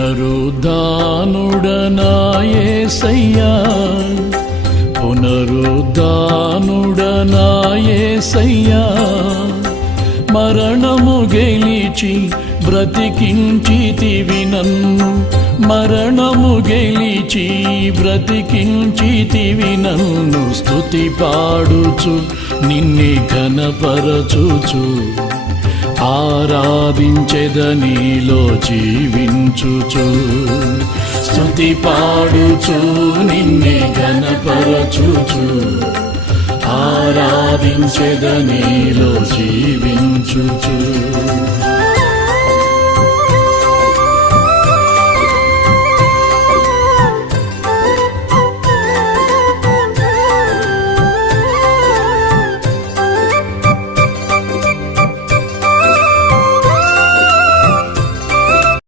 పునరుద్ధానుడనా యేసయ్యా, పునరుద్ధానుడనా యేసయ్యా, మరణము గెలిచి బ్రతికించితివి నన్ను, మరణము గెలిచి బ్రతికించితివి నన్ను. స్తుతి పాడుచు నిన్నే ఘనపరచుచు, ఆరాధించెదనీలో జీవించుచు. స్తుతి పాడుచు నిన్నే ఘనపరచుచు, ఆరాధించెదనీలో జీవించుచు.